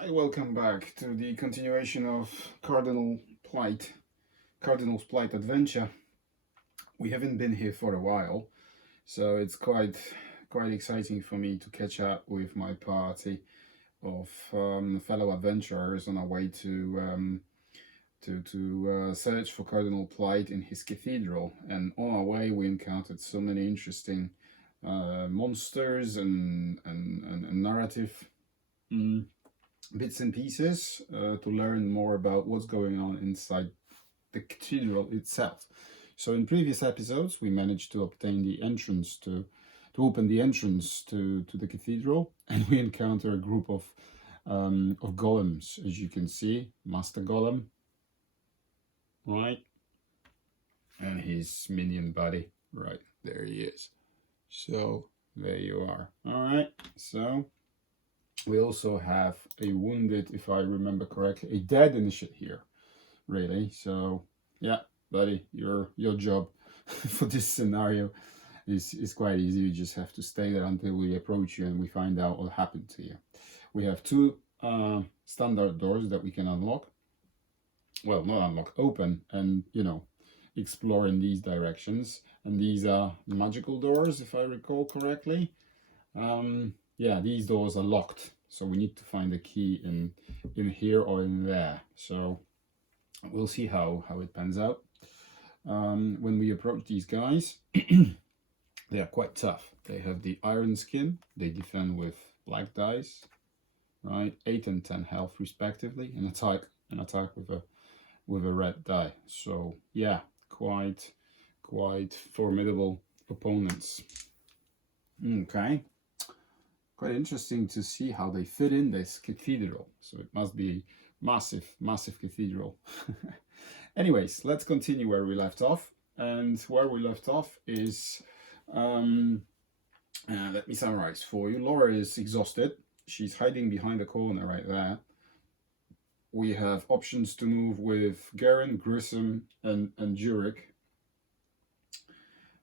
Right, welcome back to the continuation of Cardinal's Plight adventure. We haven't been here for a while, so it's quite exciting for me to catch up with my party of fellow adventurers on our way to search for Cardinal Plight in his cathedral. And on our way, we encountered so many interesting monsters and narrative bits and pieces to learn more about what's going on inside the cathedral itself. So in previous episodes, we managed to obtain the entrance to open the entrance to the cathedral, and we encounter a group of golems, as you can see, Master Golem, right, and his minion buddy, right there he is. So there you are. All right, so we also have a wounded, if I remember correctly, a dead initiate here, really. So yeah, buddy, your job for this scenario is quite easy. You just have to stay there until we approach you and we find out what happened to you. We have two standard doors that we can unlock. Well, not unlock, open, and explore in these directions. And these are magical doors, if I recall correctly. Yeah, these doors are locked, so we need to find the key in here or in there. So we'll see how it pans out. When we approach these guys, they are quite tough. They have the iron skin. They defend with black dice, right? 8 and 10 health respectively, and attack with a red die. So yeah, quite formidable opponents. Okay. Quite interesting to see how they fit in this cathedral. So it must be massive cathedral. Anyways, let's continue where we left off. And where we left off is, let me summarize for you. Laura is exhausted. She's hiding behind the corner right there. We have options to move with Garen, Grissom, and Jurek.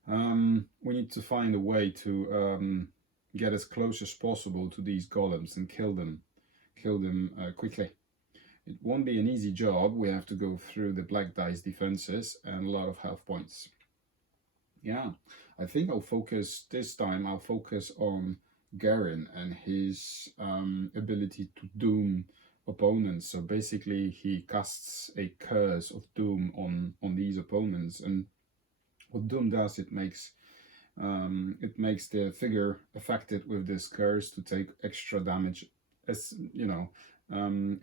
We need to find a way to get as close as possible to these golems and kill them quickly. It won't be an easy job. We have to go through the black dice defenses and a lot of health points. Yeah, I think this time I'll focus on Garen and his ability to doom opponents. So basically he casts a curse of doom on these opponents, and what doom does, it makes the figure affected with this curse to take extra damage. As you know,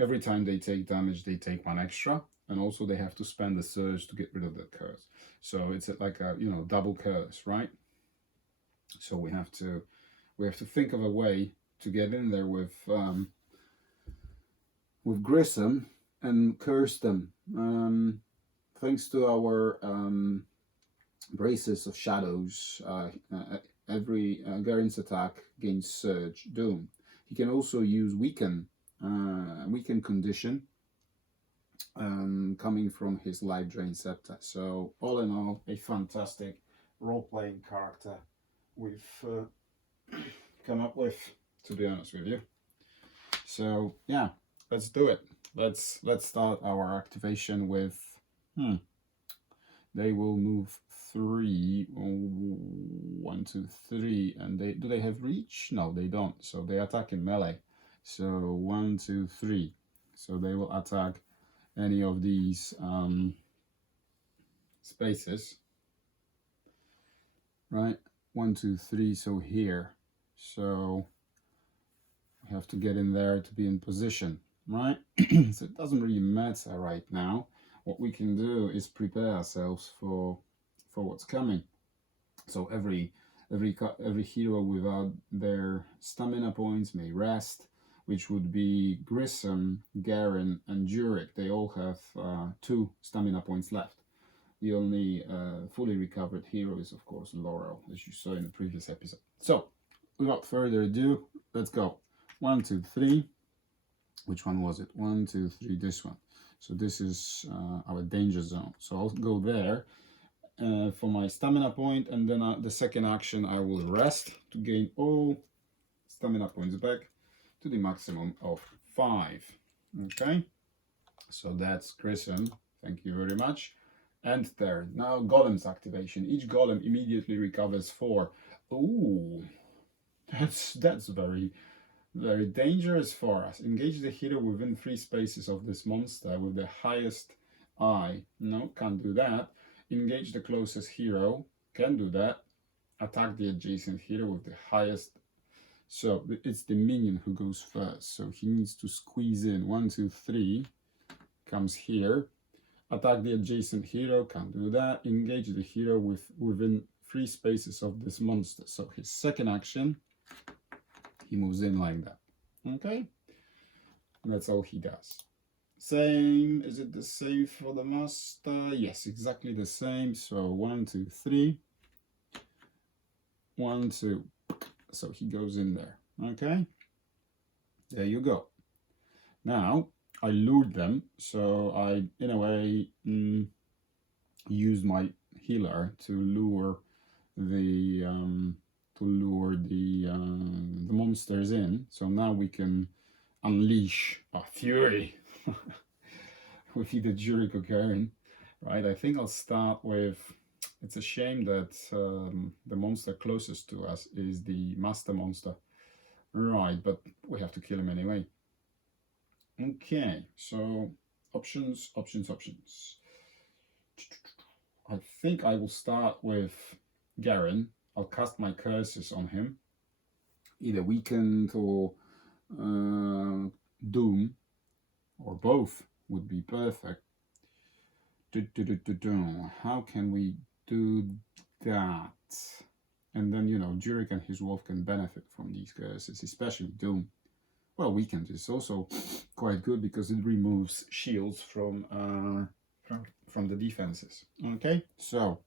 every time they take damage, they take 1 extra, and also they have to spend a surge to get rid of that curse. So it's like a double curse, right? So we have to think of a way to get in there with Grissom and curse them. Thanks to our braces of shadows, every Garen's attack gains surge doom. He can also use weaken condition coming from his life drain scepter. So all in all, a fantastic role-playing character we've come up with, to be honest with you. So yeah, let's do it. Let's start our activation with they will move 3, 1, 2, 3, and do they have reach? No, they don't. So they attack in melee. So 1, 2, 3. So they will attack any of these spaces, right? 1, 2, 3. So here. So we have to get in there to be in position, right? So it doesn't really matter right now. What we can do is prepare ourselves for what's coming. So every hero without their stamina points may rest, which would be Grissom, Garen, and Jurek. They all have 2 stamina points left. The only fully recovered hero is, of course, Laurel, as you saw in the previous episode. So without further ado, let's go. 1, 2, 3. Which one was it? 1, 2, 3. This one. So this is our danger zone. So I'll go there for my stamina point, and then the second action I will rest to gain all stamina points back to the maximum of 5. Okay, so that's Chrism. Thank you very much. And there. Now Golem's activation. Each Golem immediately recovers 4. Ooh, that's very, very dangerous for us. Engage the hero within 3 spaces of this monster with the highest eye. No, can't do that. Engage the closest hero. Can do that. Attack the adjacent hero with the highest. So it's the minion who goes first. So he needs to squeeze in. 1, 2, 3. Comes here. Attack the adjacent hero. Can't do that. Engage the hero within 3 spaces of this monster. So his second action, he moves in like that. Okay? That's all he does. Same. Is it the same for the master? Yes, exactly the same. So 1, 2, 3. 1, 2. So he goes in there. Okay? There you go. Now, I lured them. So I, in a way, used my healer to lure the monsters in. So now we can unleash our fury with either Jurek or Karen, right? I think I'll start with. It's a shame that the monster closest to us is the master monster, right? But we have to kill him anyway. Okay, so options. I think I will start with Garen. I'll cast my curses on him, either weakened or doom, or both would be perfect. How can we do that? And then, you know, Jurek and his wolf can benefit from these curses, especially doom. Well, weakened is also quite good because it removes shields from the defenses. Okay, so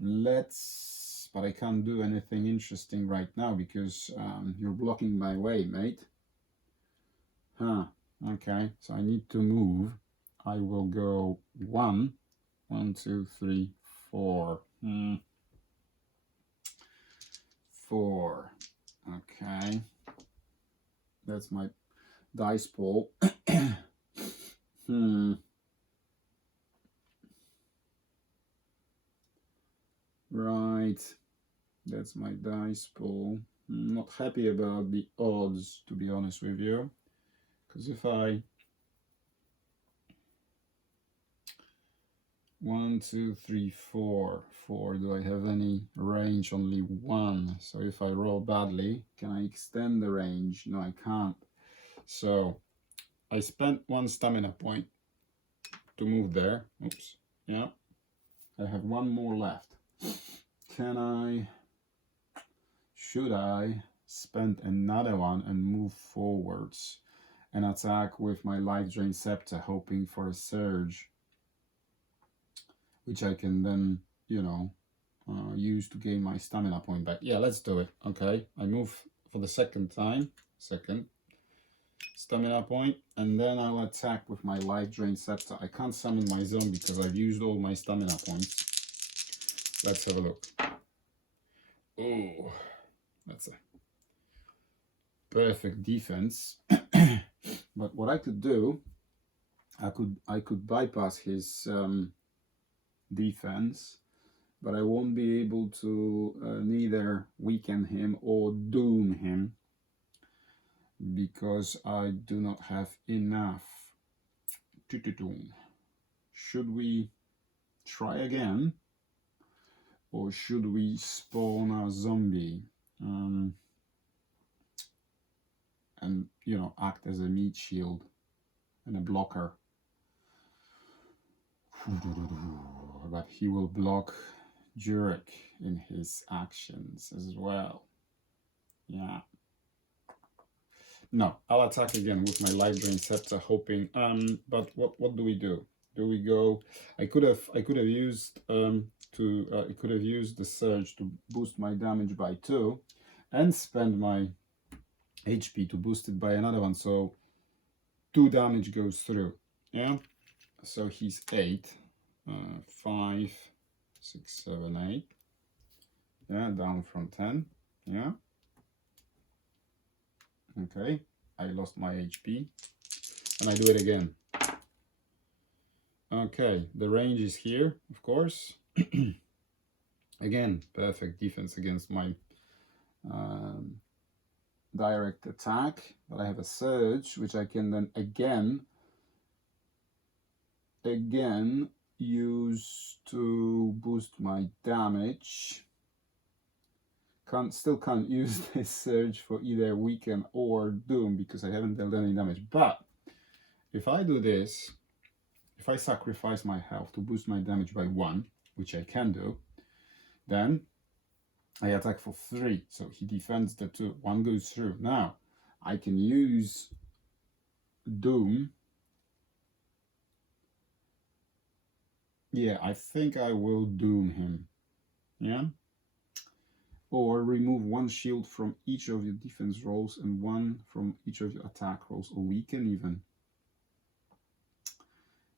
but I can't do anything interesting right now because you're blocking my way, mate. Okay, so I need to move. I will go 1, 2, 3, 4. 4. Okay, that's my dice pool. Right, that's my dice pool. I'm not happy about the odds, to be honest with you, because if I 1, 2, 3, 4. Do I have any range? Only 1. So if I roll badly, can I extend the range? No, I can't. So I spent 1 stamina point to move there. Oops. Yeah. I have 1 more left. Should I spend another 1 and move forwards and attack with my life drain scepter, hoping for a surge, which I can then, you know, use to gain my stamina point back? Yeah, let's do it. Okay, I move for the second time. Second stamina point, and then I'll attack with my life drain scepter. I can't summon my zombie because I've used all my stamina points. Let's have a look. Oh, that's a perfect defense. But what I could do, I could bypass his defense, but I won't be able to neither weaken him or doom him because I do not have enough. Should we try again, or should we spawn a zombie and, you know, act as a meat shield and a blocker? But he will block Jurek in his actions as well. Yeah. No, I'll attack again with my life drain scepter, hoping. But what do we do? Do we go? I could have used I could have used the surge to boost my damage by 2, and spend my HP to boost it by another 1. So 2 damage goes through. Yeah. So he's 8. 5, 6, 7, 8. Yeah, down from 10. Yeah. Okay, I lost my HP, and I do it again. Okay, the range is here, of course. Again, perfect defense against my direct attack, but I have a surge, which I can then again use to boost my damage. Still can't use this surge for either weaken or doom because I haven't dealt any damage. But if I do this, if I sacrifice my health to boost my damage by 1, which I can do, then I attack for 3. So he defends the 2. 1 goes through. Now I can use doom. Yeah, I think I will doom him. Yeah. Or remove 1 shield from each of your defense rolls and 1 from each of your attack rolls, or weaken even.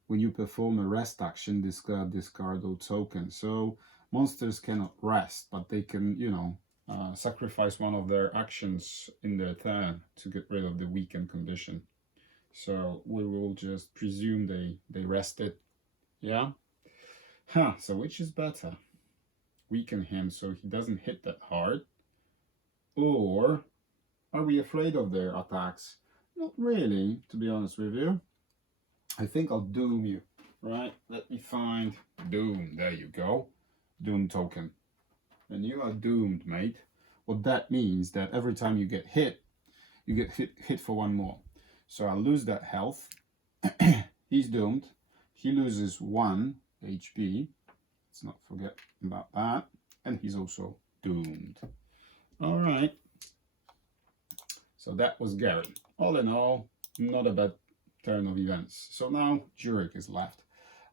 When you perform a rest action, discard or token. So monsters cannot rest, but they can, you know, sacrifice one of their actions in their turn to get rid of the weakened condition. So we will just presume they rested. Yeah? Huh, so which is better? Weaken him so he doesn't hit that hard, or are we afraid of their attacks? Not really, to be honest with you. I think I'll doom you, right? Let me find doom. There you go. Doom token. And you are doomed, mate. What that means that every time you get hit for 1 more. So I'll lose that health. He's doomed. He loses 1 HP. Let's not forget about that. And he's also doomed. All right. So that was Gary. All in all, not a bad turn of events. So now Jurek is left.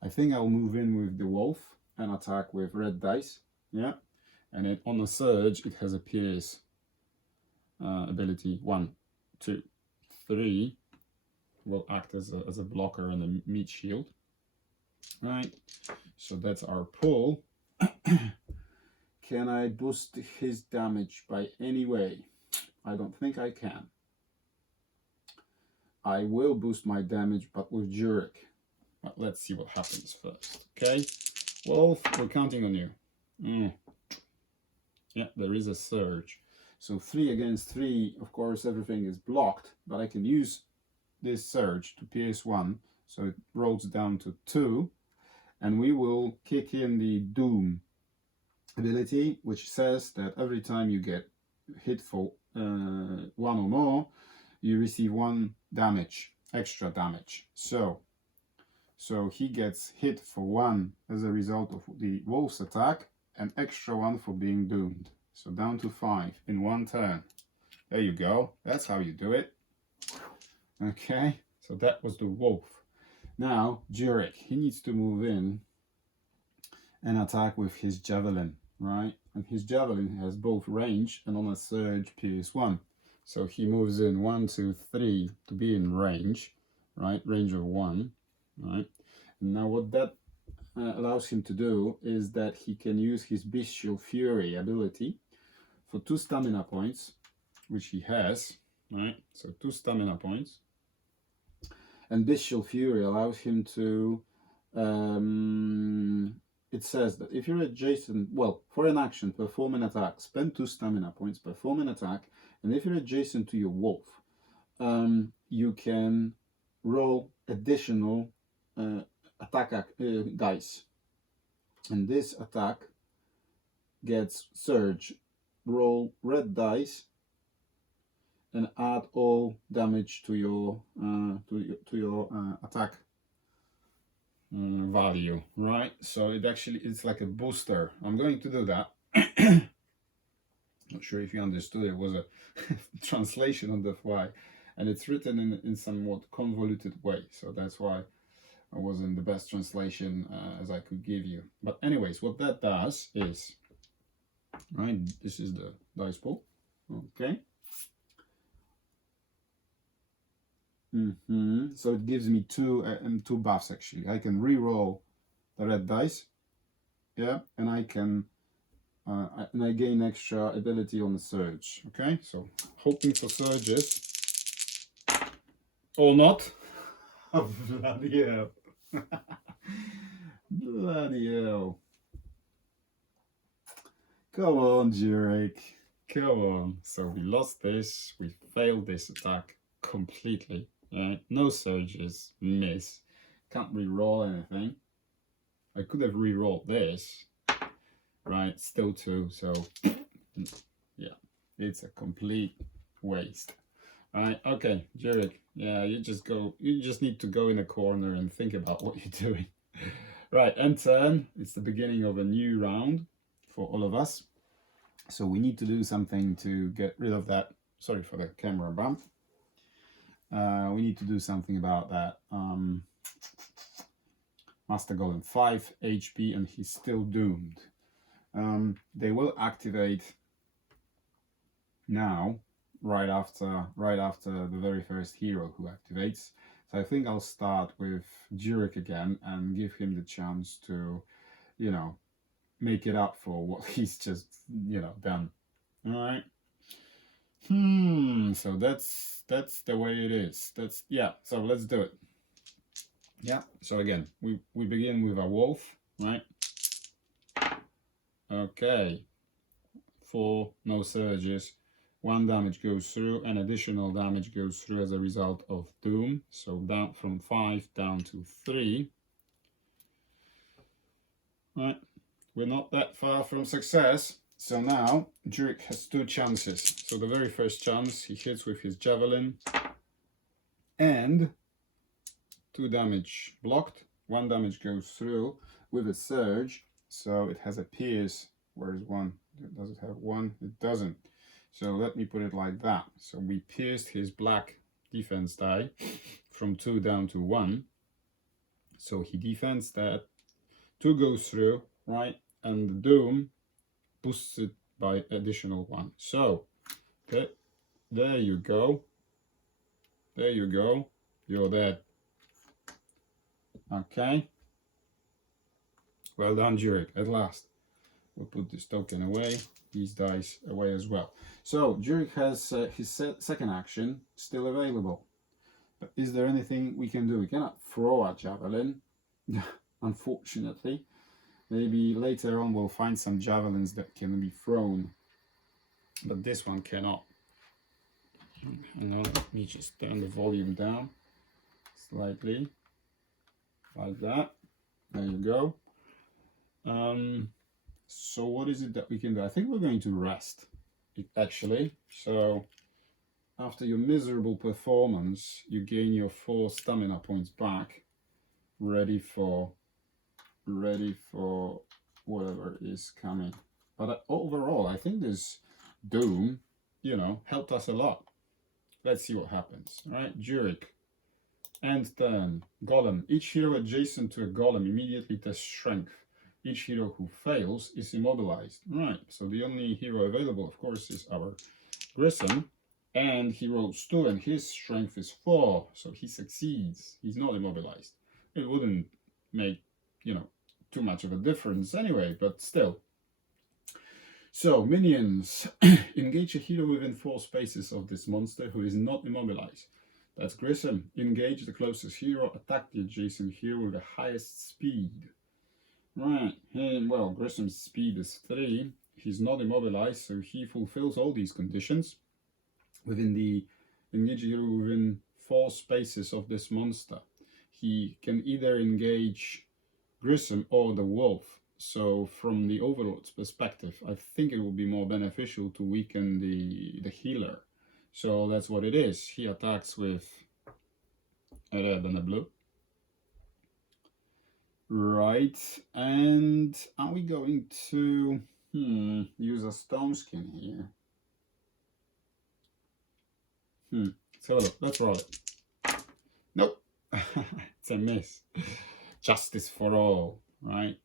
I think I'll move in with the wolf and attack with red dice. Yeah. And then on a surge, it has a pierce ability. 1, 2, 3 will act as a blocker and a meat shield. Right. So that's our pull. Can I boost his damage by any way? I don't think I can. I will boost my damage, but with Jurek. But let's see what happens first. Okay, Wolf, we're counting on you. Yeah, there is a surge. So 3 against 3, of course, everything is blocked, but I can use this surge to pierce 1, so it rolls down to 2, and we will kick in the Doom ability, which says that every time you get hit for 1 or more, you receive 1 damage, extra damage. So he gets hit for 1 as a result of the wolf's attack, and extra 1 for being doomed. So down to 5 in 1 turn. There you go. That's how you do it. Okay, so that was the wolf. Now Jurek, he needs to move in and attack with his javelin, right? And his javelin has both range and on a surge pierce 1. So he moves in 1, 2, 3 to be in range, right? Range of 1, right? And now what that allows him to do is that he can use his Bestial Fury ability for 2 stamina points, which he has, right? So 2 stamina points. And Bestial Fury allows him to, it says that if you're adjacent, well, for an action, perform an attack, spend 2 stamina points, perform an attack, and if you're adjacent to your wolf, you can roll additional attack dice. And this attack gets surge. Roll red dice and add all damage to your attack value, right? So it's like a booster. I'm going to do that. Not sure if you understood. It was a translation on the fly, and it's written in somewhat convoluted way, so that's why I wasn't the best translation as I could give you. But anyways, what that does is, right, this is the dice pool. Okay. So it gives me 2 buffs actually. I can re-roll the red dice, yeah, and I can and I gain extra ability on the surge. Okay, so hoping for surges. Or not. Oh, bloody hell. Bloody hell. Come on, Jurek. Come on. So we lost this. We failed this attack completely. Right? No surges. Miss. Can't re-roll anything. I could have re-rolled this. Right? Still 2. So, yeah. It's a complete waste. Right? Okay, Jurek. Yeah, you just need to go in a corner and think about what you're doing. Right, end turn. It's the beginning of a new round for all of us. So we need to do something to get rid of that. Sorry for the camera bump. We need to do something about that. Master Golem 5 HP and he's still doomed. They will activate now, right after the very first hero who activates. So I think I'll start with Jurek again and give him the chance to, you know, make it up for what he's just, you know, done. All right. So that's the way it is. That's, yeah. So let's do it. Yeah. So again, we begin with a wolf, right? Okay. 4, no surges. 1 damage goes through, and additional damage goes through as a result of doom. So down from 5 down to 3. Right. We're not that far from success. So now Jurek has 2 chances. So the very first chance he hits with his javelin and 2 damage blocked. 1 damage goes through with a surge. So it has a pierce. Where's 1? Does it have 1? It doesn't. So let me put it like that. So we pierced his black defense die from 2 down to 1. So he defends that. 2 goes through, right? And the doom boosts it by additional 1. So, okay, there you go. There you go. You're dead. Okay. Well done, Jurek, at last. We'll put this token away, these dice away as well. So, Jurek has his second action still available. But is there anything we can do? We cannot throw a javelin, unfortunately. Maybe later on we'll find some javelins that can be thrown, but this one cannot. Hang on, let me just turn the volume down slightly, like that. There you go. So what is it that we can do? I think we're going to rest, actually. So after your miserable performance, you gain your 4 stamina points back, ready for whatever is coming. But overall, I think this doom, you know, helped us a lot. Let's see what happens. All right, Jurek. End turn. Golem. Each hero adjacent to a golem immediately tests strength. Each hero who fails is immobilized. Right, so the only hero available, of course, is our Grissom. And he rolls 2 and his strength is 4. So he succeeds. He's not immobilized. It wouldn't make, you know, too much of a difference anyway, but still. So, minions. Engage a hero within 4 spaces of this monster who is not immobilized. That's Grissom. Engage the closest hero. Attack the adjacent hero with the highest speed. Right. Well, Grissom's speed is 3. He's not immobilized, so he fulfills all these conditions. Within the engage a hero within 4 spaces of this monster. He can either engage Grissom or the wolf. So from the overlord's perspective, I think it would be more beneficial to weaken the healer. So that's what it is. He attacks with a red and a blue. Right, and are we going to use a stone skin here? Let's have a look. Let's roll it. Nope. It's a miss. Justice for all, right?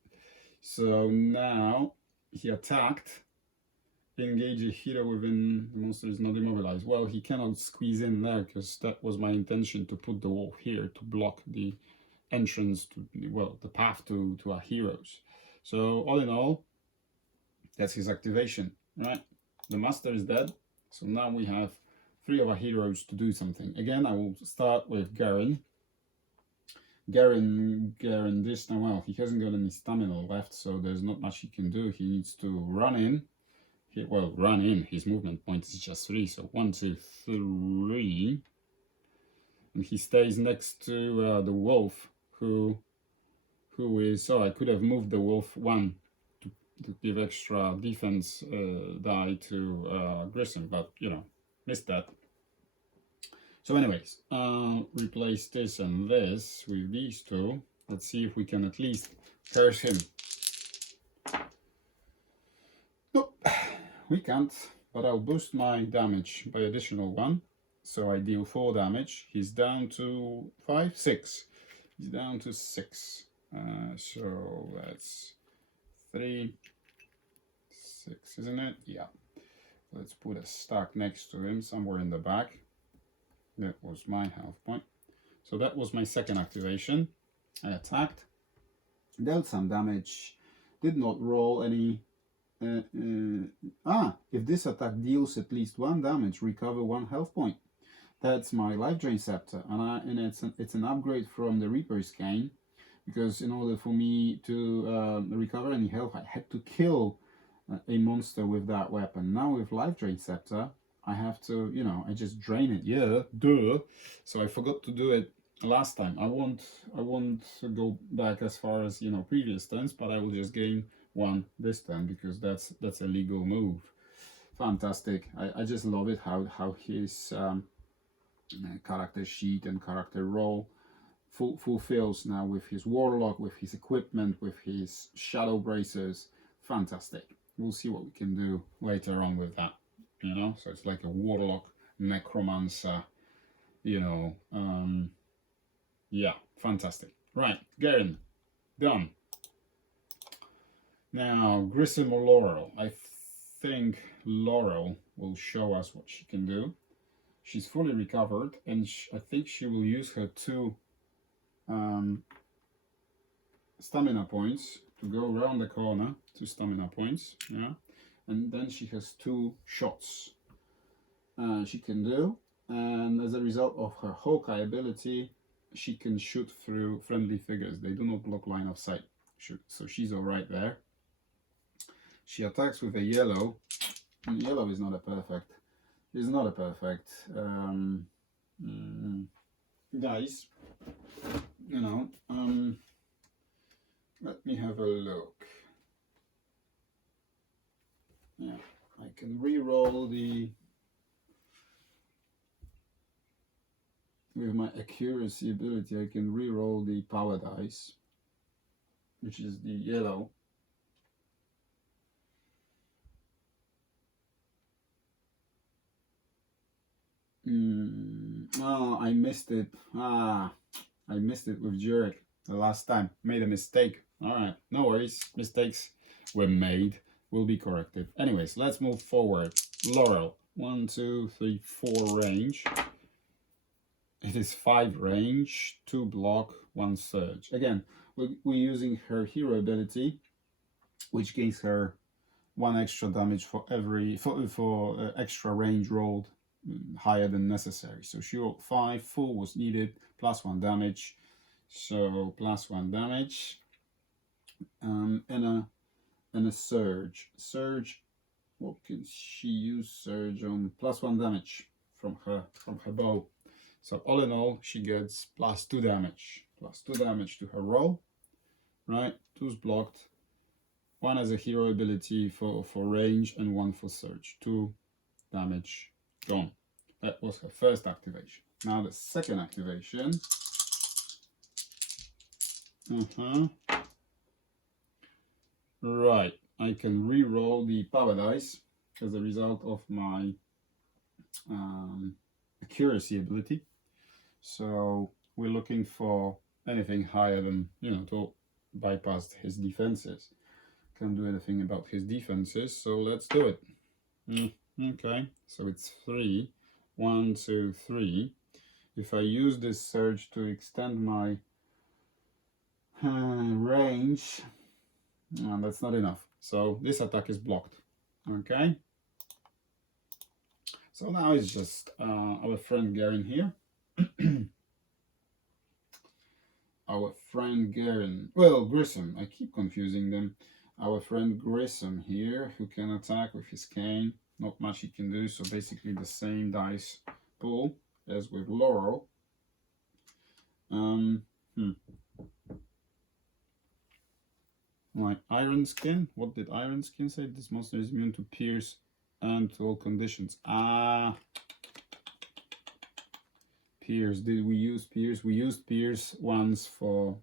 So now he attacked. Engage a hero within the monster is not immobilized. Well, he cannot squeeze in there because that was my intention, to put the wolf here to block the entrance to, well, the path to our heroes. So all in all, that's his activation, right? The master is dead. So now we have 3 of our heroes to do something. Again, I will start with Garen. Garen this time, well, he hasn't got any stamina left, so there's not much he can do. He needs to run in. Run in. His movement point is just 3, so 1, 2, 3. And he stays next to the wolf, who is... Oh, I could have moved the wolf 1 to give extra defense die to Grissom, but, you know, missed that. So anyways, replace this and this with these 2. Let's see if we can at least curse him. Nope, we can't, but I'll boost my damage by additional 1. So I deal 4 damage. He's down to 5, 6. He's down to 6. So that's 3, 6, isn't it? Yeah. Let's put a stack next to him, somewhere in the back. That was my health point. So that was my second activation. I attacked, dealt some damage, did not roll any. If this attack deals at least 1 damage, recover 1 health point. That's my life drain scepter, and it's an upgrade from the Reaper's cane, because in order for me to recover any health, I had to kill a monster with that weapon. Now with life drain scepter, I have to, you know, I just drain it. Yeah, duh. So I forgot to do it last time. I won't go back as far as, you know, previous turns, but I will just gain 1 this turn, because that's a legal move. Fantastic. I just love it how his character sheet and character role fulfills now with his warlock, with his equipment, with his shadow bracers. Fantastic. We'll see what we can do later on with that. You know, so it's like a warlock, necromancer, you know, yeah, fantastic. Right, Garen, done. Now, Grissom or Laurel? I think Laurel will show us what she can do. She's fully recovered, and I think she will use her 2 stamina points to go around the corner. 2 stamina points, yeah. And then she has 2 shots she can do, and as a result of her Hawkeye ability, she can shoot through friendly figures. They do not block line of sight. So she's alright there. She attacks with a yellow, and yellow is not a perfect. Is not a perfect dice. You know. Let me have a look. Yeah, I can re-roll the... With my accuracy ability, I can re-roll the power dice, which is the yellow. Oh, I missed it. I missed it with Jurek the last time. Made a mistake. Alright, no worries. Mistakes were made. Will be corrected. Anyways, let's move forward. Laurel, 1, 2, 3, 4 range. It is 5 range, 2 block, 1 surge. Again, we're using her hero ability, which gives her 1 extra damage for every extra range rolled higher than necessary. So she rolled 5, 4 was needed, plus 1 damage. So plus 1 damage, and a surge. Surge, what can she use surge on? Plus 1 damage from her bow. So all in all, she gets plus 2 damage. Plus 2 damage to her roll. Right? 2's blocked. 1 as a hero ability for range and 1 for surge. 2 damage gone. That was her first activation. Now the second activation. Right, I can re-roll the power dice as a result of my accuracy ability. So we're looking for anything higher than, to bypass his defenses. Can't do anything about his defenses, so let's do it. Okay, so it's 3. 1, 2, 3. If I use this surge to extend my range, that's not enough. So this attack is blocked. Okay. So now it's just our friend Garen here. Our friend Garen, well, Grissom, I keep confusing them. Our friend Grissom here, who can attack with his cane. Not much he can do, so basically the same dice pool as with Laurel. Right, Iron Skin. What did Iron Skin say? This monster is immune to pierce and to all conditions. Pierce. Did we use Pierce? We used Pierce once for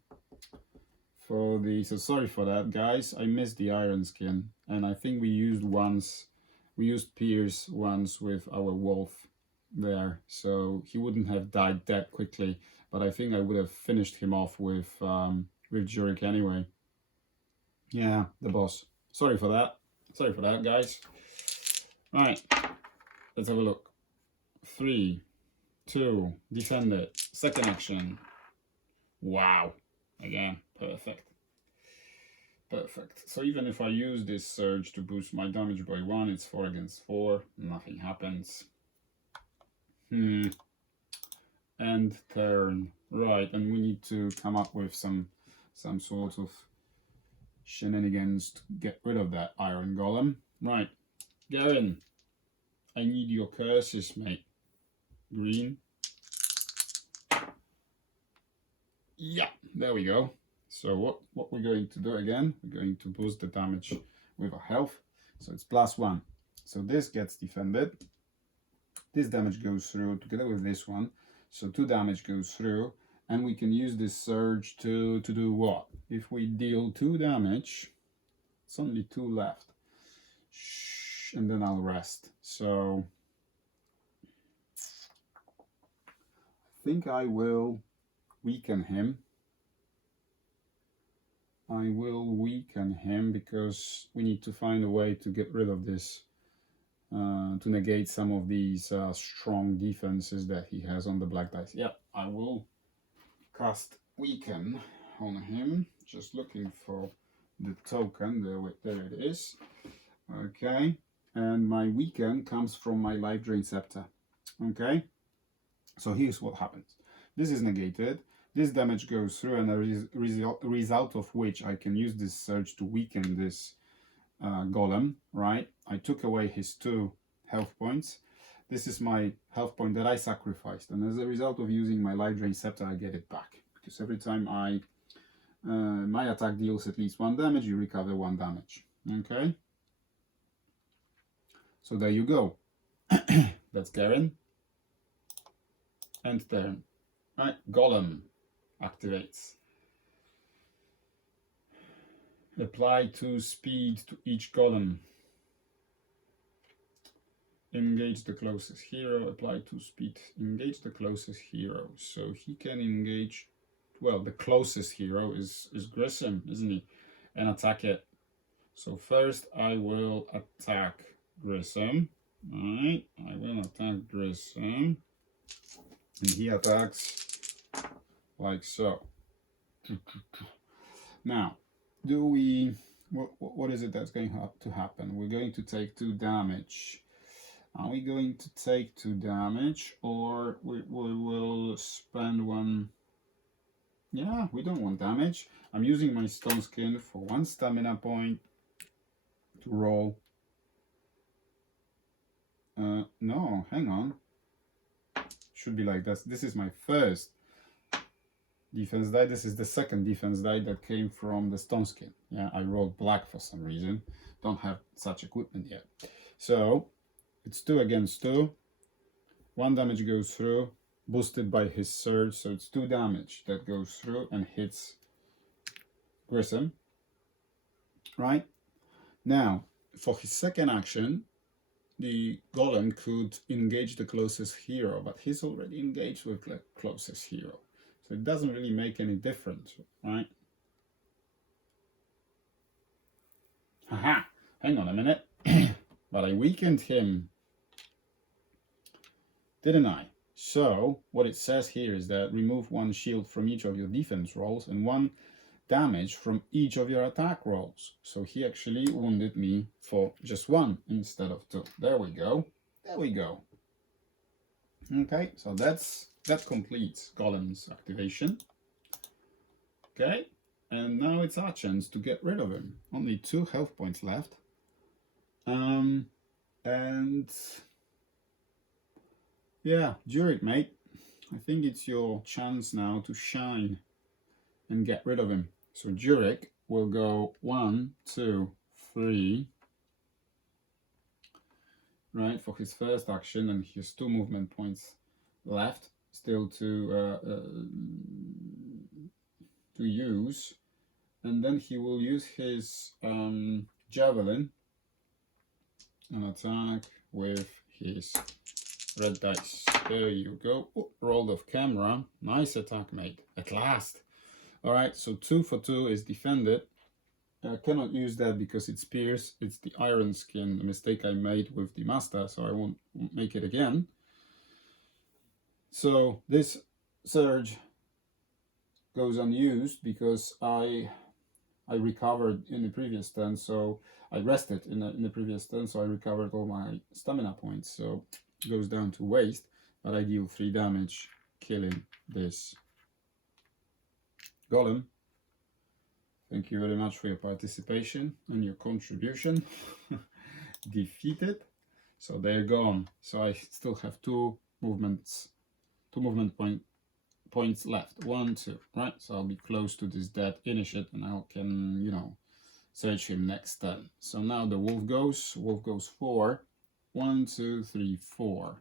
the, so sorry for that, guys. I missed the Iron Skin, and I think we used Pierce once with our wolf there, so he wouldn't have died that quickly, but I think I would have finished him off with Jurek anyway. Yeah, the boss. Sorry for that. Sorry for that, guys. Right, let's have a look. 3, 2, defend it. Second action. Wow. Again, perfect. Perfect. So even if I use this surge to boost my damage by 1, it's 4 against 4. Nothing happens. End turn. Right, and we need to come up with some sort of shenanigans to get rid of that iron golem. Right, Garen, I need your curses, mate. Green. Yeah, there we go. So what we're going to do again, we're going to boost the damage with our health. So it's +1. So this gets defended. This damage goes through together with this one. So 2 damage goes through. And we can use this surge to do what? If we deal 2 damage, it's only 2 left. And then I'll rest. So I think I will weaken him. I will weaken him because we need to find a way to get rid of this, to negate some of these strong defenses that he has on the black dice. Yeah, I will cast weaken on him. Just looking for the token. There it is. Okay, and my weaken comes from my life drain scepter. Okay, so here's what happens. This is negated. This damage goes through, and a result of which I can use this surge to weaken this golem, right? I took away his 2 health points. This is my health point that I sacrificed, and as a result of using my life drain scepter, I get it back. Because every time my attack deals at least 1 damage, you recover 1 damage. Okay? So there you go. That's Garen. End turn. Right, golem activates. Apply 2 speed to each golem. Engage the closest hero. Apply 2 speed. Engage the closest hero. So he can engage. Well, the closest hero is Grissom, isn't he? And attack it. So first I will attack Grissom. Alright, I will attack Grissom. And he attacks like so. Now, do we... What is it that's going to happen? We're going to take 2 damage. Are we going to take 2 damage, or we will spend 1... Yeah, we don't want damage. I'm using my stone skin for 1 stamina point to roll. No, hang on. Should be like this. This is my first defense die. This is the second defense die that came from the stone skin. Yeah, I rolled black for some reason. Don't have such equipment yet. So it's 2 against 2. 1 damage goes through, boosted by his surge. So it's 2 damage that goes through and hits Grissom. Right? Now, for his second action, the golem could engage the closest hero, but he's already engaged with the closest hero. So it doesn't really make any difference, right? Haha, hang on a minute. But I weakened him, didn't I? So what it says here is that remove 1 shield from each of your defense rolls and 1 damage from each of your attack rolls. So he actually wounded me for just 1 instead of 2. There we go. There we go. Okay, so that completes Golem's activation. Okay, and now it's our chance to get rid of him. Only 2 health points left. And yeah, Jurek, mate, I think it's your chance now to shine and get rid of him. So Jurek will go 1, 2, 3, right, for his first action, and he has 2 movement points left still to use, and then he will use his javelin and attack with his red dice. There you go. Oh, rolled off camera. Nice attack, mate. At last. All right, so 2 for 2 is defended. I cannot use that because it's pierce. It's the iron skin, a mistake I made with the master, so I won't make it again. So this surge goes unused because I recovered in the previous turn, so I rested in the previous turn, so I recovered all my stamina points, so it goes down to waste, but I deal 3 damage, killing this golem. Thank you very much for your participation and your contribution. Defeated. So they're gone. So I still have 2 movement points left. 1, 2, right? So I'll be close to this dead initiate, and I can, you know, search him next turn. So now the wolf goes. Wolf goes 4. 1, 2, 3, 4.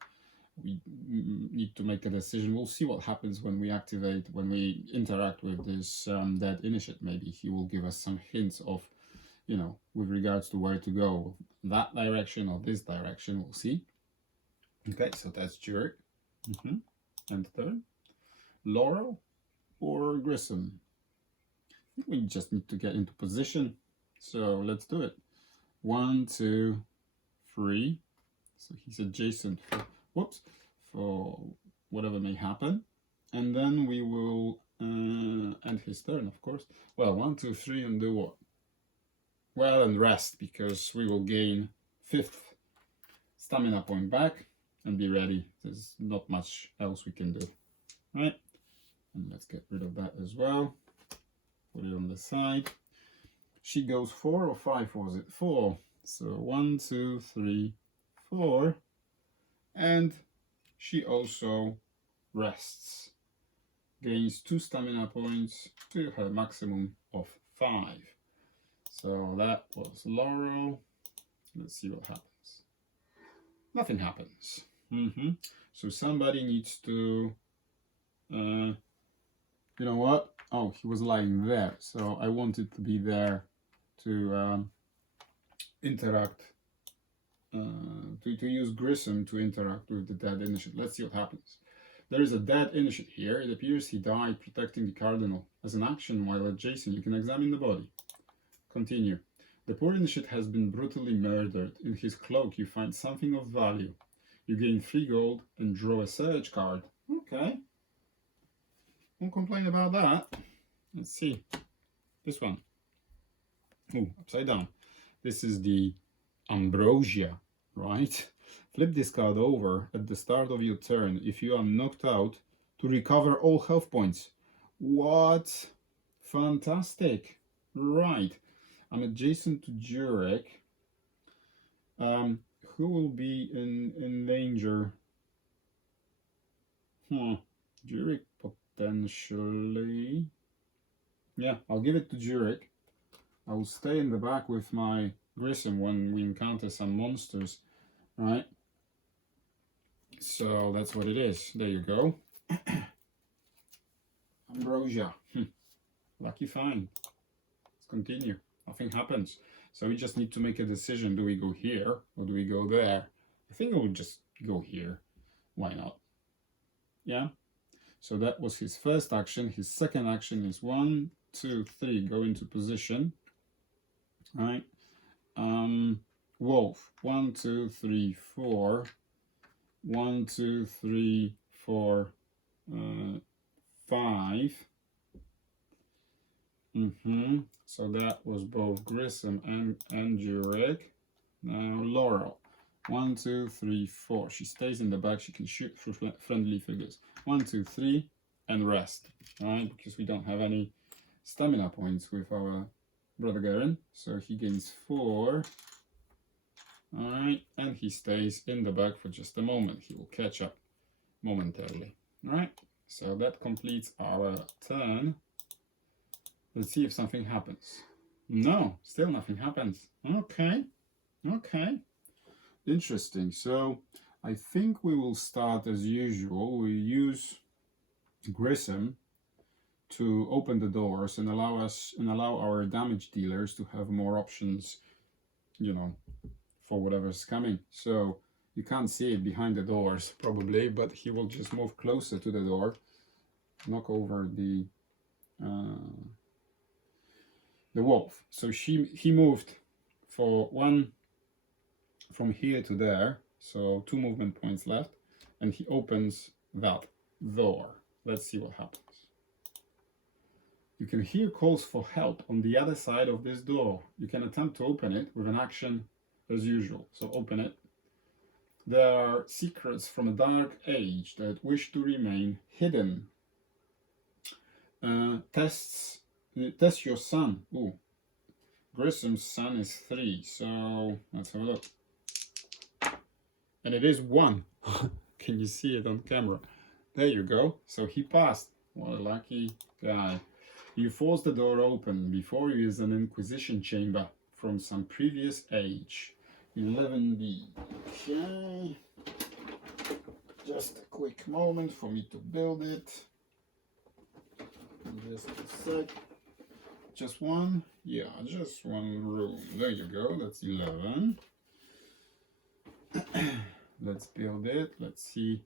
We need to make a decision. We'll see what happens when we activate, when we interact with this dead initiate. Maybe he will give us some hints of, you know, with regards to where to go, that direction or this direction. We'll see. Okay, so that's Jurek. And third, Laurel or Grissom. I think we just need to get into position. So let's do it. 1, 2, 3. So he's adjacent for, whoops, for whatever may happen. And then we will end his turn, of course. Well, 1, 2, 3, and do what? Well, and rest, because we will gain 5th stamina point back and be ready. There's not much else we can do, right? And let's get rid of that as well. Put it on the side. She goes 4 or 5, was it? 4. So 1, 2, 3, 4. And she also rests. Gains 2 stamina points to her maximum of 5. So that was Laurel. Let's see what happens. Nothing happens. So somebody needs to, you know what? Oh, he was lying there. So I wanted to be there to interact, to use Grissom to interact with the dead initiate. Let's see what happens. There is a dead initiate here. It appears he died protecting the Cardinal. As an action, while adjacent, you can examine the body. Continue. The poor initiate has been brutally murdered. In his cloak, you find something of value. You gain 3 gold and draw a search card. Okay. Won't complain about that. Let's see. This one. Oh, upside down. This is the Ambrosia, right? Flip this card over at the start of your turn if you are knocked out to recover all health points. What? Fantastic. Right. I'm adjacent to Jurek. Who will be in danger? Jurek potentially. Yeah, I'll give it to Jurek. I will stay in the back with my Grissom when we encounter some monsters, right? So that's what it is. There you go. Ambrosia. Lucky find. Let's continue. Nothing happens. So we just need to make a decision. Do we go here or do we go there? I think we'll just go here. Why not? Yeah. So that was his first action. His second action is 1, 2, 3. Go into position. Right. Wolf. 1, 2, 3, 4. 1, 2, 3, 4, 5. So that was both Grissom and Jurek. Now Laurel. 1, 2, 3, 4. She stays in the back. She can shoot through friendly figures. 1, 2, 3, and rest. Right? Because we don't have any stamina points with our brother Garen. So he gains 4. Alright, and he stays in the back for just a moment. He will catch up momentarily. Alright, so that completes our turn. Let's see if something happens. No, still nothing happens. Okay, okay. Interesting. So I think we will start as usual. We use Grissom to open the doors and allow our damage dealers to have more options, you know, for whatever's coming. So you can't see it behind the doors probably, but he will just move closer to the door, knock over the wolf. So he moved for 1 from here to there, so 2 movement points left, and he opens that door. Let's see what happens. You can hear calls for help on the other side of this door. You can attempt to open it with an action as usual. So open it. There are secrets from a dark age that wish to remain hidden. Test your sun. Ooh. Grissom's sun is 3, so let's have a look. And it is 1. Can you see it on camera? There you go. So he passed. What a lucky guy. You force the door open. Before you is an Inquisition chamber from some previous age. 11B. Okay. Just a quick moment for me to build it. Just a sec. Just 1? Yeah, just 1 room. There you go. That's 11. Let's build it. Let's see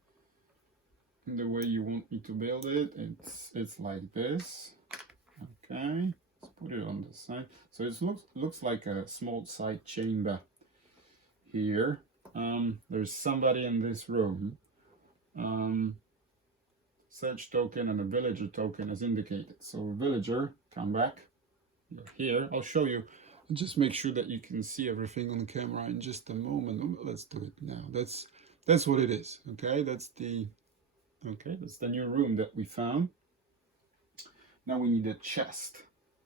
the way you want me to build it. It's like this. Okay, let's put it on the side. So it looks like a small side chamber here. There's somebody in this room. Search token and a villager token as indicated. So villager, come back. You're here. I'll show you. Just make sure that you can see everything on camera in just a moment. Let's do it now. That's what it is. Okay, that's the new room that we found. Now we need a chest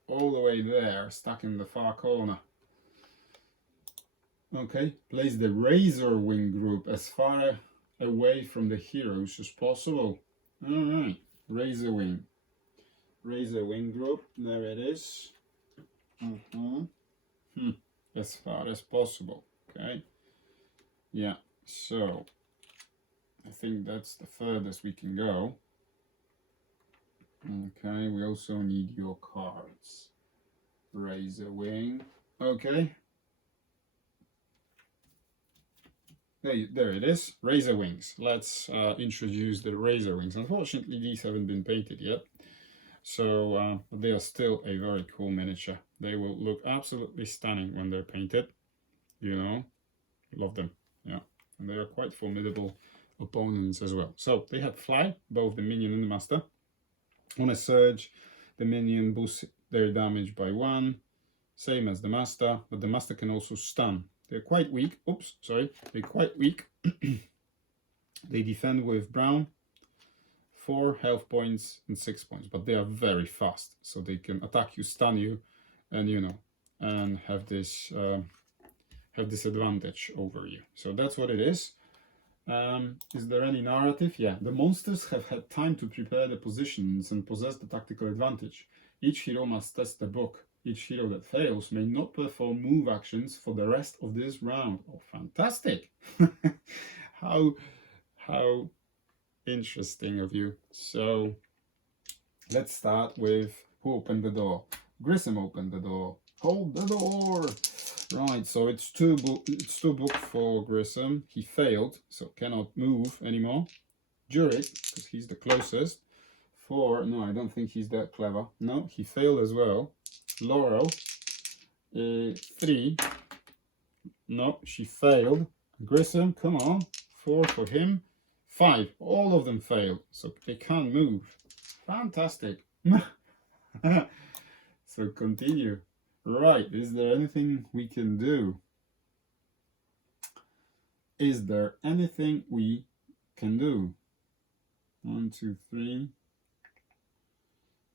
all the way there, stuck in the far corner. Okay, place the razorwing group as far away from the heroes as possible. All right, razorwing group. There it is. As far as possible. Okay. Yeah. So I think that's the furthest we can go. Okay. We also need your cards. Razorwing. Okay. There it is. Razorwings. Let's introduce the razorwings. Unfortunately, these haven't been painted yet. So they are still a very cool miniature. They will look absolutely stunning when they're painted. You know, love them. Yeah, and they are quite formidable opponents as well. So they have fly, both the minion and the master. On a surge, the minion boosts their damage by 1, same as the master, but the master can also stun. They're quite weak. Oops, sorry. They're quite weak. They defend with brown. 4 health points and 6 points, but they are very fast, so they can attack you, stun you, and you know, and have this advantage over you. So that's what it is. Is there any narrative? Yeah, the monsters have had time to prepare the positions and possess the tactical advantage. Each hero must test the book. Each hero that fails may not perform move actions for the rest of this round. Oh, fantastic! How interesting of you. So let's start with who opened the door. Grissom opened the door. Hold the door. Right, so it's two book for Grissom. He failed, so cannot move anymore. Jurik, because he's the closest. 4, no, I don't think he's that clever. No, he failed as well. Laurel, 3, no, she failed. Grissom, come on, 4 for him. 5, all of them failed, so they can't move. Fantastic. So continue. Right, is there anything we can do? Is there anything we can do? 1, 2, 3.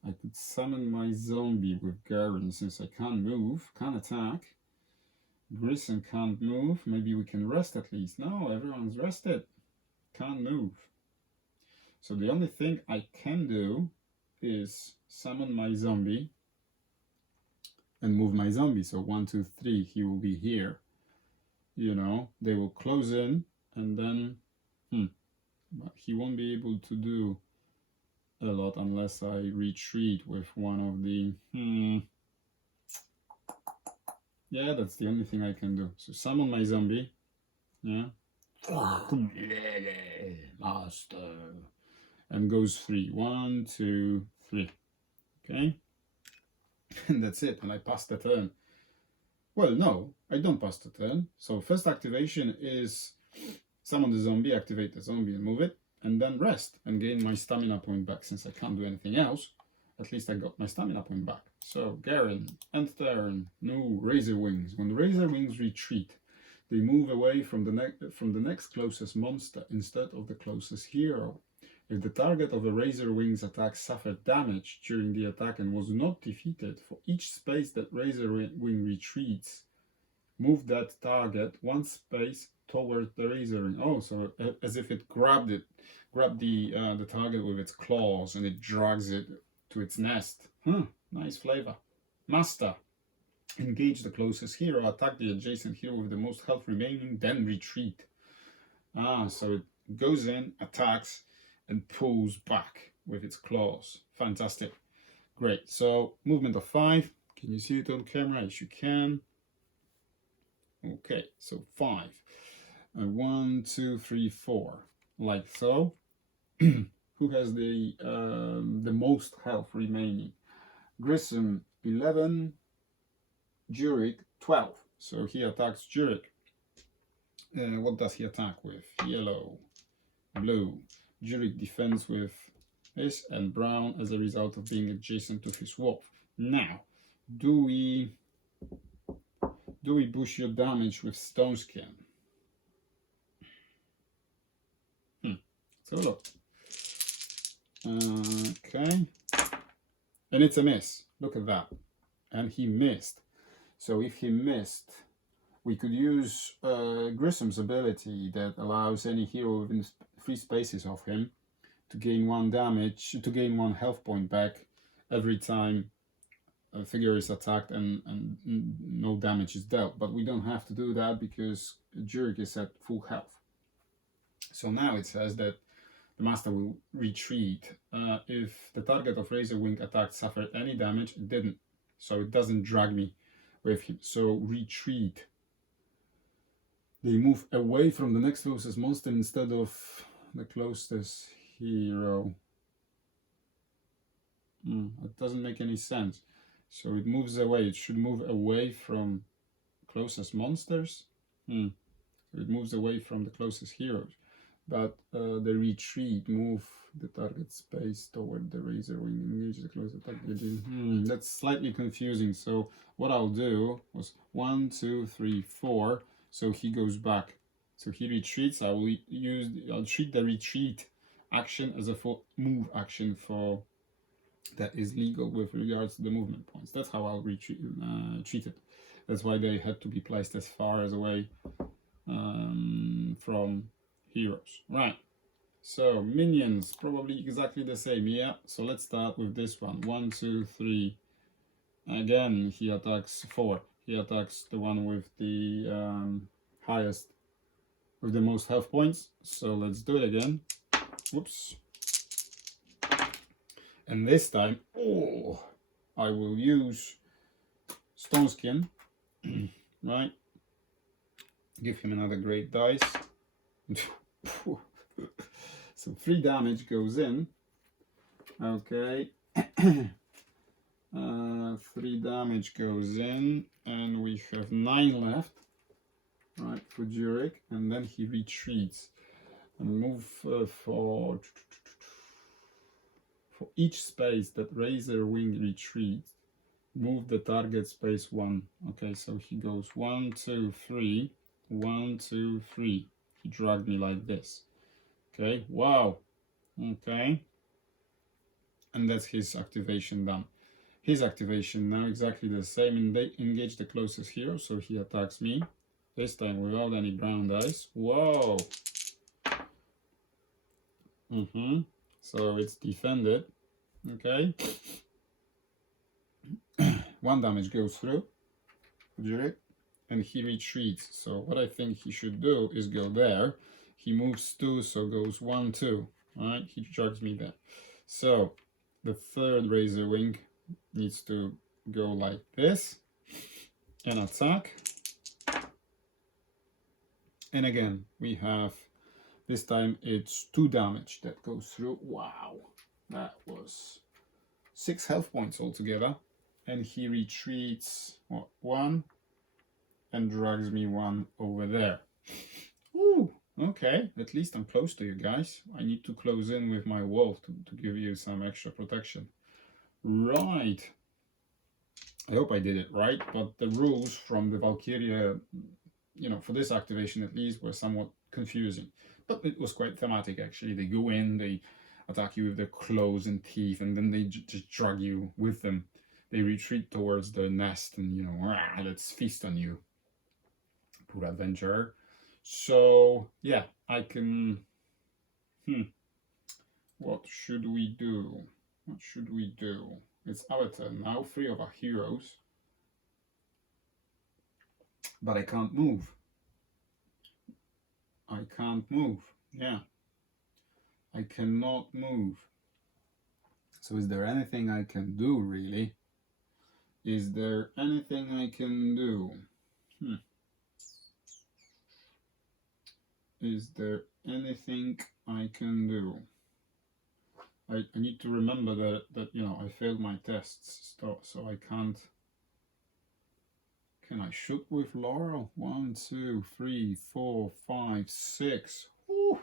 I could summon my zombie with Garen since I can't move, can't attack. Grissom can't move. Maybe we can rest at least. No, everyone's rested. Can't move. So the only thing I can do is summon my zombie and move my zombie. So 1, 2, 3, he will be here. You know, they will close in and then but he won't be able to do a lot unless I retreat with one of the yeah, that's the only thing I can do. So summon my zombie. Yeah. Master. And goes 3. 1, 2, 3. Okay. And that's it. And I pass the turn. Well, no, I don't pass the turn. So first activation is summon the zombie, activate the zombie and move it, and then rest and gain my stamina point back. Since I can't do anything else, at least I got my stamina point back. So Garen, end turn, no razorwings. When the razorwings retreat, they move away from the next closest monster instead of the closest hero. If the target of a razorwings attack suffered damage during the attack and was not defeated, for each space that razorwing retreats, move that target 1 space toward the razorwing. Oh, so as if it grabbed the target with its claws and it drags it to its nest. Nice flavor. Master. Engage the closest hero, attack the adjacent hero with the most health remaining, then retreat. So it goes in, attacks, and pulls back with its claws. Fantastic. Great. So movement of 5. Can you see it on camera? Yes, you can. Okay, so 5. 1, 2, 3, 4. Like so. Who has the most health remaining? Grissom 11. Jurek 12. So he attacks Jurek. What does he attack with? Yellow, blue. Jurek defends with this and brown as a result of being adjacent to his wolf. Now, do we boost your damage with stone skin? So look. Okay. And it's a miss. Look at that. And he missed. So if he missed, we could use Grissom's ability that allows any hero within 3 spaces of him to gain 1 damage, to gain 1 health point back every time a figure is attacked and no damage is dealt. But we don't have to do that because Jurek is at full health. So now it says that the master will retreat if the target of Razorwing attack suffered any damage. It didn't, so it doesn't drag me with him. So retreat. They move away from the next closest monster instead of the closest hero. It doesn't make any sense. So it moves away. It should move away from closest monsters. So it moves away from the closest heroes. But the retreat, move the target space toward the razorwing, engage the close attack. That's slightly confusing. So what I'll do was 1, 2, 3, 4. So he goes back. So he retreats. I'll treat the retreat action as a full move action for that is legal with regards to the movement points. That's how I'll treat it. That's why they had to be placed as far as away from heroes. Right. So minions, probably exactly the same. Yeah. So let's start with this one. 1, 2, 3. Again, he attacks 4. He attacks the one with the highest, with the most health points. So let's do it again. Whoops. And this time, I will use Stone Skin. Right. Give him another great dice. So 3 damage goes in. Okay. 3 damage goes in, and we have 9 left, right, for Jurek, and then he retreats and move for each space that Razorwing retreats, move the target space 1. Okay, so he goes 1, 2, 3, 1, 2, 3. he dragged me like this. Okay, wow. Okay. And that's his activation done. His activation now exactly the same. Engage the closest hero, so he attacks me. This time without any brown dice. Whoa. So it's defended. Okay. 1 damage goes through. And he retreats. So what I think he should do is go there. He moves 2, so goes 1, 2. Alright, he drags me there. So the third razor wing needs to go like this and attack. And again, we have, this time it's 2 damage that goes through. Wow, that was 6 health points altogether. And he retreats, what, 1, and drags me 1 over there. Ooh, okay, at least I'm close to you guys. I need to close in with my wall to give you some extra protection. Right. I hope I did it right, but the rules from the Valkyrie, you know, for this activation at least, were somewhat confusing. But it was quite thematic actually. They go in, they attack you with their claws and teeth, and then they just drag you with them. They retreat towards their nest and, you know, let's feast on you. Poor adventurer. So, yeah, I can... What should we do? What should we do? It's our turn now, 3 of our heroes. But I can't move. I can't move. Yeah. I cannot move. So is there anything I can do, really? Is there anything I can do? Is there anything I can do? I need to remember that you know, I failed my tests, so I can't. Can I shoot with Laurel? 1, 2, 3, 4, 5, 6. Whew.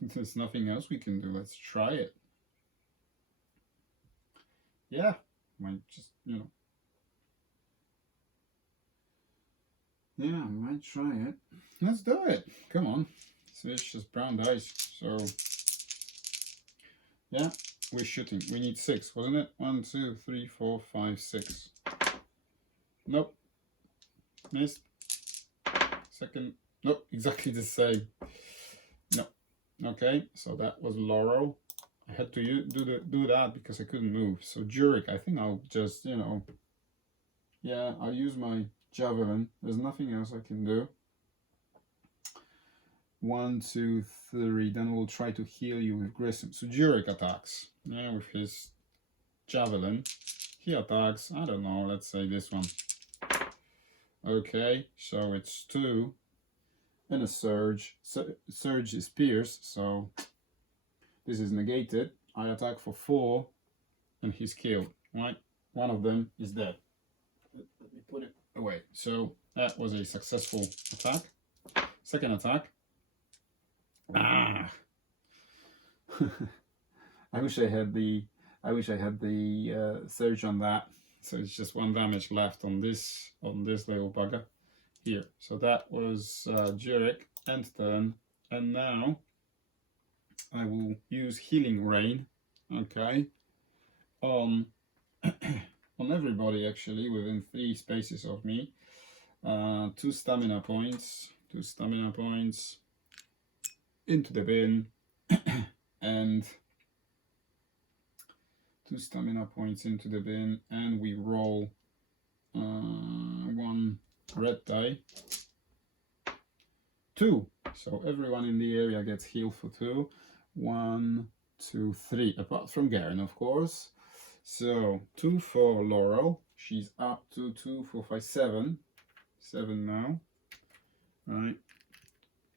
There's nothing else we can do. Let's try it. Yeah, might just, you know. Yeah, I might try it. Let's do it. Come on. So it's just brown dice. So, yeah, we're shooting. We need 6, wasn't it? 1, 2, 3, 4, 5, 6. Nope. Missed. Second. Nope, exactly the same. No. Okay, so that was Laurel. I had to do that because I couldn't move. So Jurek, I think I'll just, you know, yeah, I'll use my javelin. There's nothing else I can do. 1, 2, 3. Then we'll try to heal you with Grissom. So Jurek attacks. Yeah, with his javelin. He attacks. I don't know. Let's say this one. Okay, so it's 2 and a surge. Surge is pierce, so this is negated. I attack for 4 and he's killed. Right, one of them is dead. Let me put it away. So that was a successful attack. Second attack. Ah. I wish I had the surge on that. So it's just 1 damage left on this little bugger here. So that was Jurek end turn, and now I will use Healing Rain, okay, on on everybody actually within 3 spaces of me. 2 stamina points, 2 stamina points into the bin, and 2 stamina points into the bin, and we roll 1 red die. 2. So everyone in the area gets healed for 2. 1, 2, 3. Apart from Garen, of course. So 2 for Laurel. She's up to 2, 4, 5, 7. 7 now. Right.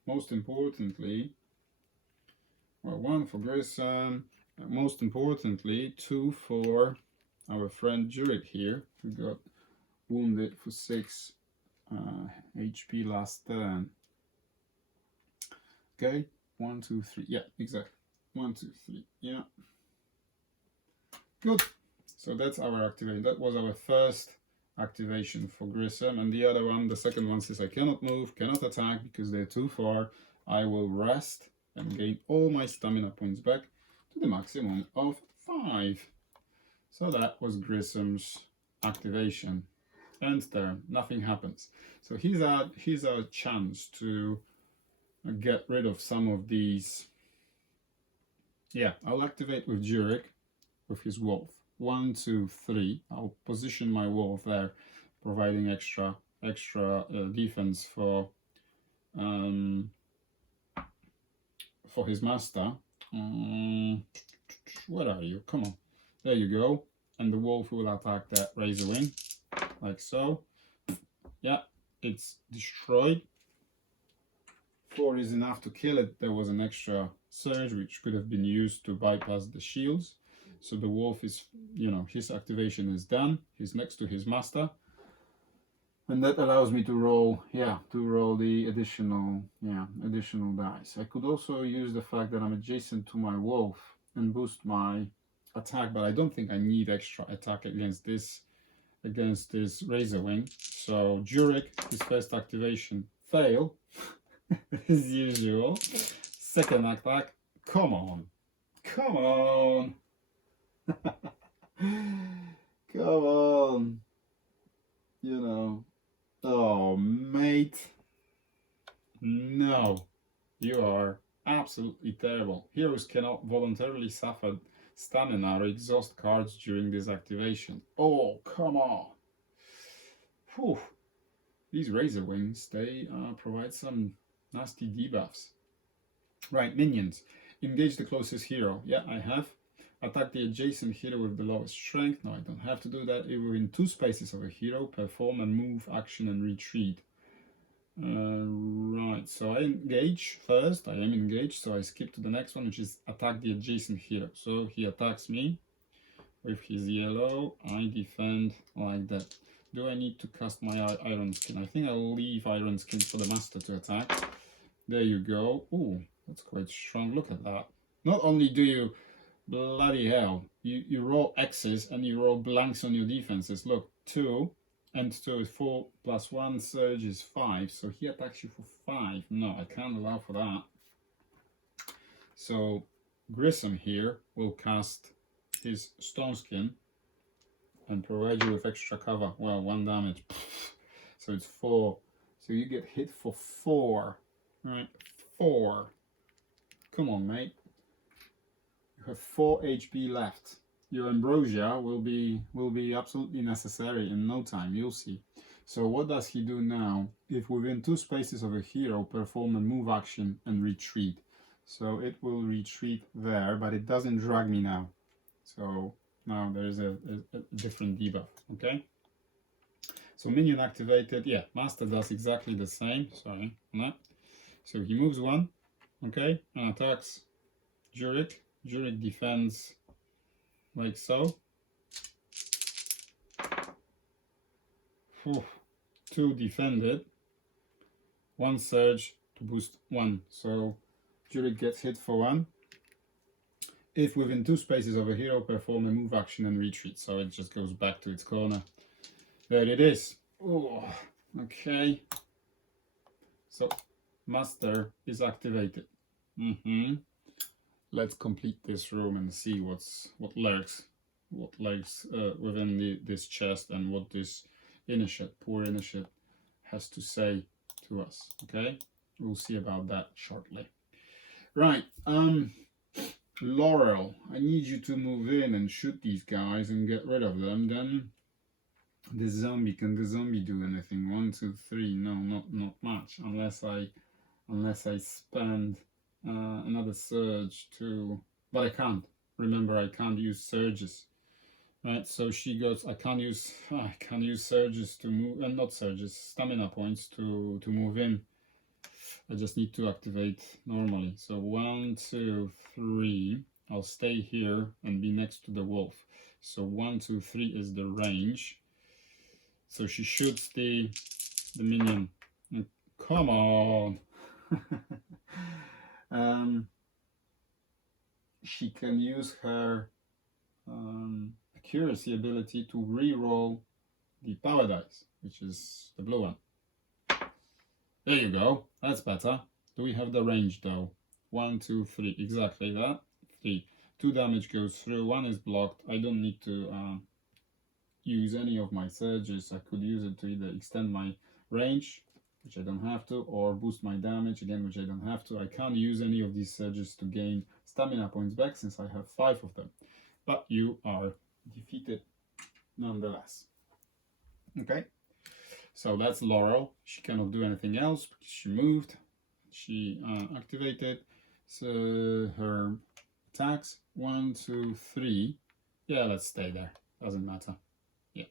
Most importantly, well, 1 for Grissom. Most importantly, 2 for our friend Jurek here, who got wounded for 6 HP last turn. Okay, 1, 2, 3. Yeah, exactly. 1, 2, 3. Yeah. Good. So that's our activation. That was our first activation for Grissom, and the other one, the second one, says I cannot move, cannot attack because they're too far. I will rest and gain all my stamina points back to the maximum of 5. So that was Grissom's activation. End turn, nothing happens. So he's our chance to get rid of some of these. Yeah, I'll activate with Jurek with his wolf. 1, 2, 3. I'll position my wolf there, providing extra defense for his master. Where are you? Come on. There you go. And the wolf will attack that razorwing, like so. Yeah, it's destroyed. 4 is enough to kill it. There was an extra surge which could have been used to bypass the shields. So the wolf is, you know, his activation is done. He's next to his master. And that allows me to roll, the additional dice. I could also use the fact that I'm adjacent to my wolf and boost my attack, but I don't think I need extra attack against this razorwing. So Jurek, his first activation, fail, as usual. Second attack, come on. Come on. You know. Oh, mate. No. You are absolutely terrible. Heroes cannot voluntarily suffer stamina or exhaust cards during this activation. Oh, come on. Whew. These razorwings, they provide some nasty debuffs. Right, minions. Engage the closest hero. Yeah, I have. Attack the adjacent hero with the lowest strength. No, I don't have to do that. If we're in 2 spaces of a hero, perform a move, action, and retreat. Right, so I engage first. I am engaged, so I skip to the next one, which is attack the adjacent hero. So he attacks me with his yellow. I defend like that. Do I need to cast my Iron Skin? I think I'll leave Iron Skin for the master to attack. There you go. Ooh, that's quite strong. Look at that. Not only do you... Bloody hell. You roll X's and you roll blanks on your defenses. Look, 2 and 2 is 4 plus 1 surge is 5. So he attacks you for 5. No, I can't allow for that. So Grissom here will cast his Stone Skin and provide you with extra cover. Well, 1 damage. So it's 4. So you get hit for 4. Right, 4. Come on, mate. You have 4 HP left. Your ambrosia will be absolutely necessary in no time. You'll see. So what does he do now? If within 2 spaces of a hero, perform a move action and retreat. So it will retreat there, but it doesn't drag me now. So now there is a different debuff. Okay. So minion activated. Yeah, master does exactly the same. Sorry on that. So he moves 1. Okay, and attacks Jurek. Jurek defends like so. 2 defended. 1 surge to boost 1. So Jurek gets hit for 1. If within 2 spaces of a hero, perform a move action and retreat. So it just goes back to its corner. There it is. Oh, okay. So master is activated. Let's complete this room and see what lurks within this chest and what this poor initiate has to say to us. Okay, we'll see about that shortly. Right, Laurel, I need you to move in and shoot these guys and get rid of them. Then the zombie, can the zombie do anything? 1, 2, 3. No, not much, unless I spend another surge to, but I can't. Remember, I can't use surges. Right, so she goes. I can't use surges to move, and not surges, stamina points to move in. I just need to activate normally. So 1, 2, 3. I'll stay here and be next to the wolf. So 1, 2, 3 is the range. So she shoots the minion. Come on. She can use her accuracy ability to re-roll the power dice, which is the blue one. There you go. That's better. Do we have the range though? 1, 2, 3. Exactly that. 3. 2 damage goes through. 1 is blocked. I don't need to use any of my surges. I could use it to either extend my range, which I don't have to, or boost my damage again, which I don't have to. I can't use any of these surges to gain stamina points back since I have 5 of them. But you are defeated nonetheless. Okay, so that's Laurel. She cannot do anything else because she moved. She activated. So her attacks 1, 2, 3. Yeah, let's stay there. Doesn't matter. Yeah.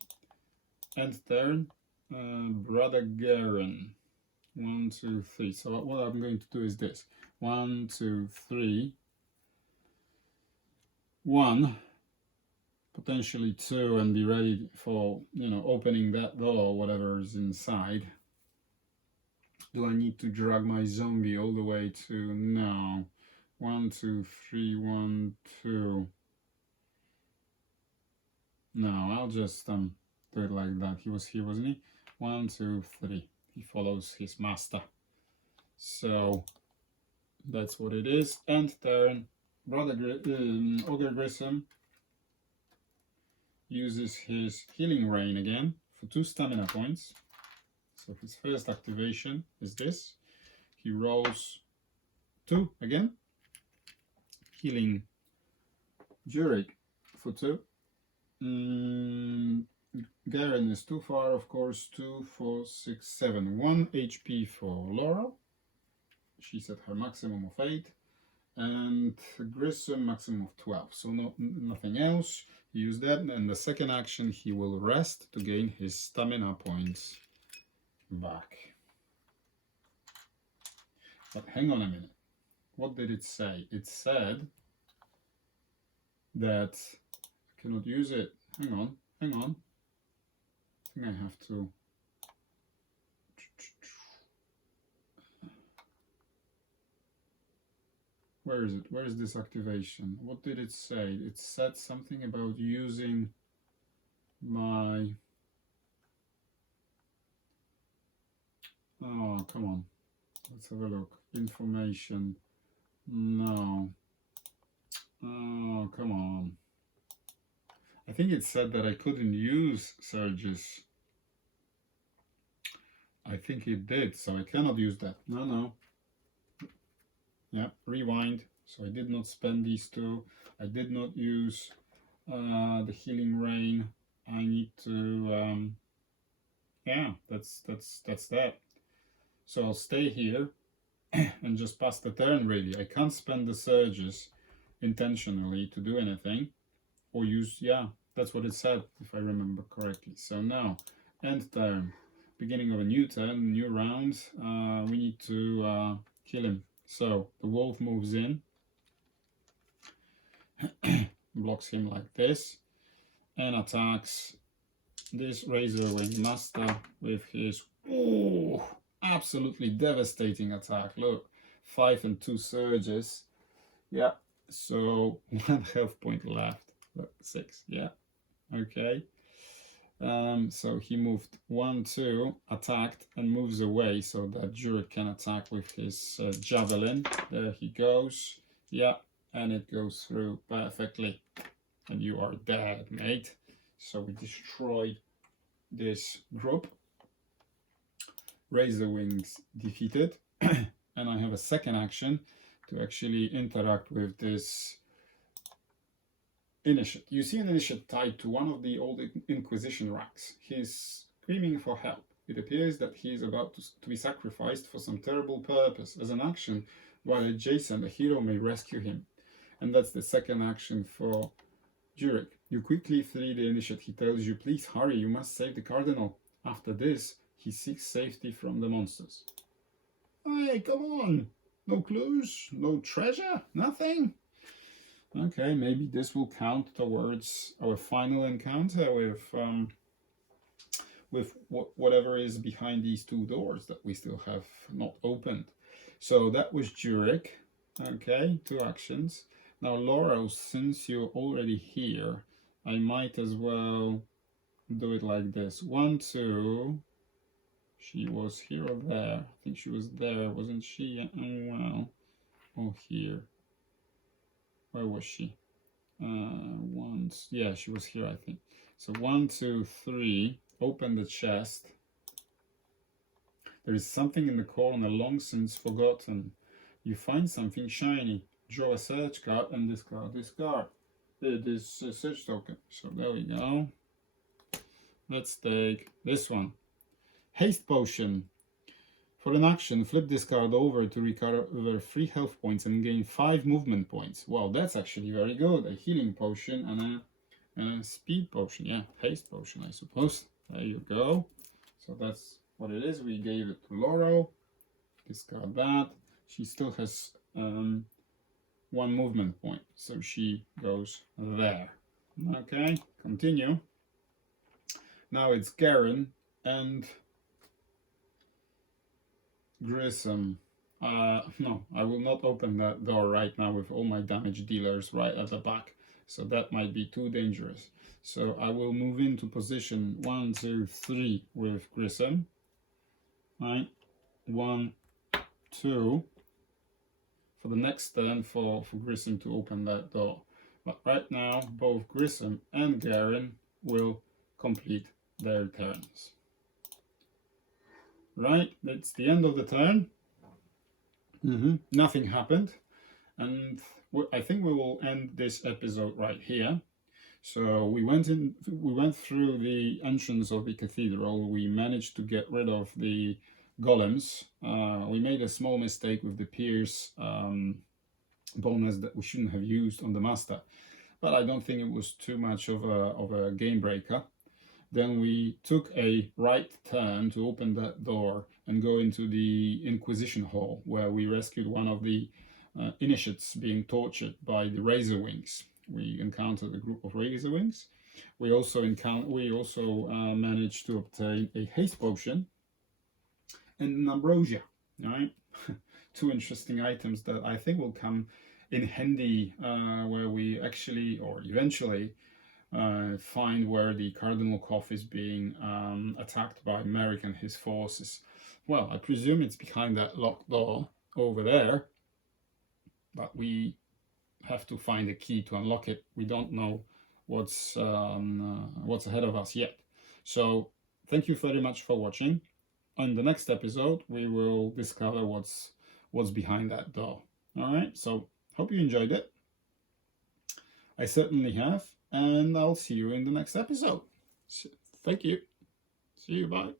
End turn. Brother Garen. 1, 2, 3. So what I'm going to do is this. 1, 2, 3. 1. Potentially 2, and be ready for, you know, opening that door, whatever is inside. Do I need to drag my zombie all the way to... No. 1, 2, 3, 1, 2. No, I'll just do it like that. He was here, wasn't he? 1, 2, 3. He follows his master. So that's what it is. End turn. Brother Ogre Grissom uses his healing rain again for 2 stamina points. So his first activation is this. He rolls 2 again. Healing Jurek for 2. Garen is too far, of course. 2, 4, 6, 7. 1 HP for Laurel. She's at her maximum of 8. And Grissom maximum of 12. So nothing else. Use that, and the second action he will rest to gain his stamina points back. But hang on a minute. What did it say? It said that I cannot use it. Hang on. I think I have to. Where is it? Where is this activation? What did it say? It said something about using my... Oh, come on. Let's have a look. Information. No. Oh, come on. I think it said that I couldn't use surges. I think it did, so I cannot use that. No. Yeah, rewind. So I did not spend these 2. I did not use the healing rain. I need to yeah, that's that. So I'll stay here and just pass the turn really. I can't spend the surges intentionally to do anything. Or use, yeah, that's what it said if I remember correctly. So now, end turn. Beginning of a new turn, new round. We need to kill him. So the wolf moves in, blocks him like this, and attacks this razorwing master with his absolutely devastating attack. Look, 5 and 2 surges. Yeah, so 1 health point left. Look, 6. Yeah, okay. So he moved 1, 2, attacked, and moves away so that Jurek can attack with his javelin. There he goes. Yeah, and it goes through perfectly. And you are dead, mate. So we destroyed this group. Razorwings defeated. And I have a second action to actually interact with this Initiate. You see an Initiate tied to one of the old Inquisition ranks. He's screaming for help. It appears that he is about to be sacrificed for some terrible purpose. As an action, while adjacent, a hero may rescue him. And that's the second action for Jurek. You quickly flee the Initiate. He tells you, please hurry, you must save the Cardinal. After this, he seeks safety from the monsters. Hey, come on! No clues? No treasure? Nothing? Okay, maybe this will count towards our final encounter with whatever is behind these 2 doors that we still have not opened. So that was Jurek. Okay, 2 actions. Now Laurel, since you're already here, I might as well do it like this. 1, 2. She was here or there. I think she was there, wasn't she? Oh, well. Oh, here. Where was she? Yeah, she was here, I think. So 1, 2, 3. Open the chest. There is something in the corner long since forgotten. You find something shiny. Draw a search card and discard this card. This search token. So there we go. Let's take this one. Haste potion. For an action, flip this card over to recover 3 health points and gain 5 movement points. Well, that's actually very good. A healing potion and a speed potion. Yeah, haste potion, I suppose. There you go. So that's what it is. We gave it to Laurel. Discard that. She still has 1 movement point, so she goes there. Okay, continue. Now it's Garen and Grissom. No, I will not open that door right now with all my damage dealers right at the back. So that might be too dangerous. So I will move into position 1, 2, 3 with Grissom. Right, 1, 2. For the next turn for Grissom to open that door. But right now, both Grissom and Garen will complete their turns. Right, that's the end of the turn. Nothing happened. And I think we will end this episode right here. So we went through the entrance of the cathedral. We managed to get rid of the golems. We made a small mistake with the pierce bonus that we shouldn't have used on the master, but I don't think it was too much of a game breaker. Then we took a right turn to open that door and go into the Inquisition Hall, where we rescued one of the initiates being tortured by the razorwings. We encountered a group of razorwings. We also managed to obtain a haste potion and an ambrosia. Right, 2 interesting items that I think will come in handy where we actually or eventually find where the Cardinal Koth is being attacked by Merrick and his forces. Well, I presume it's behind that locked door over there, but we have to find a key to unlock it. We don't know what's ahead of us yet. So thank you very much for watching. On the next episode, we will discover what's behind that door. All right, so hope you enjoyed it. I certainly have, and I'll see you in the next episode. Thank you. See you, bye.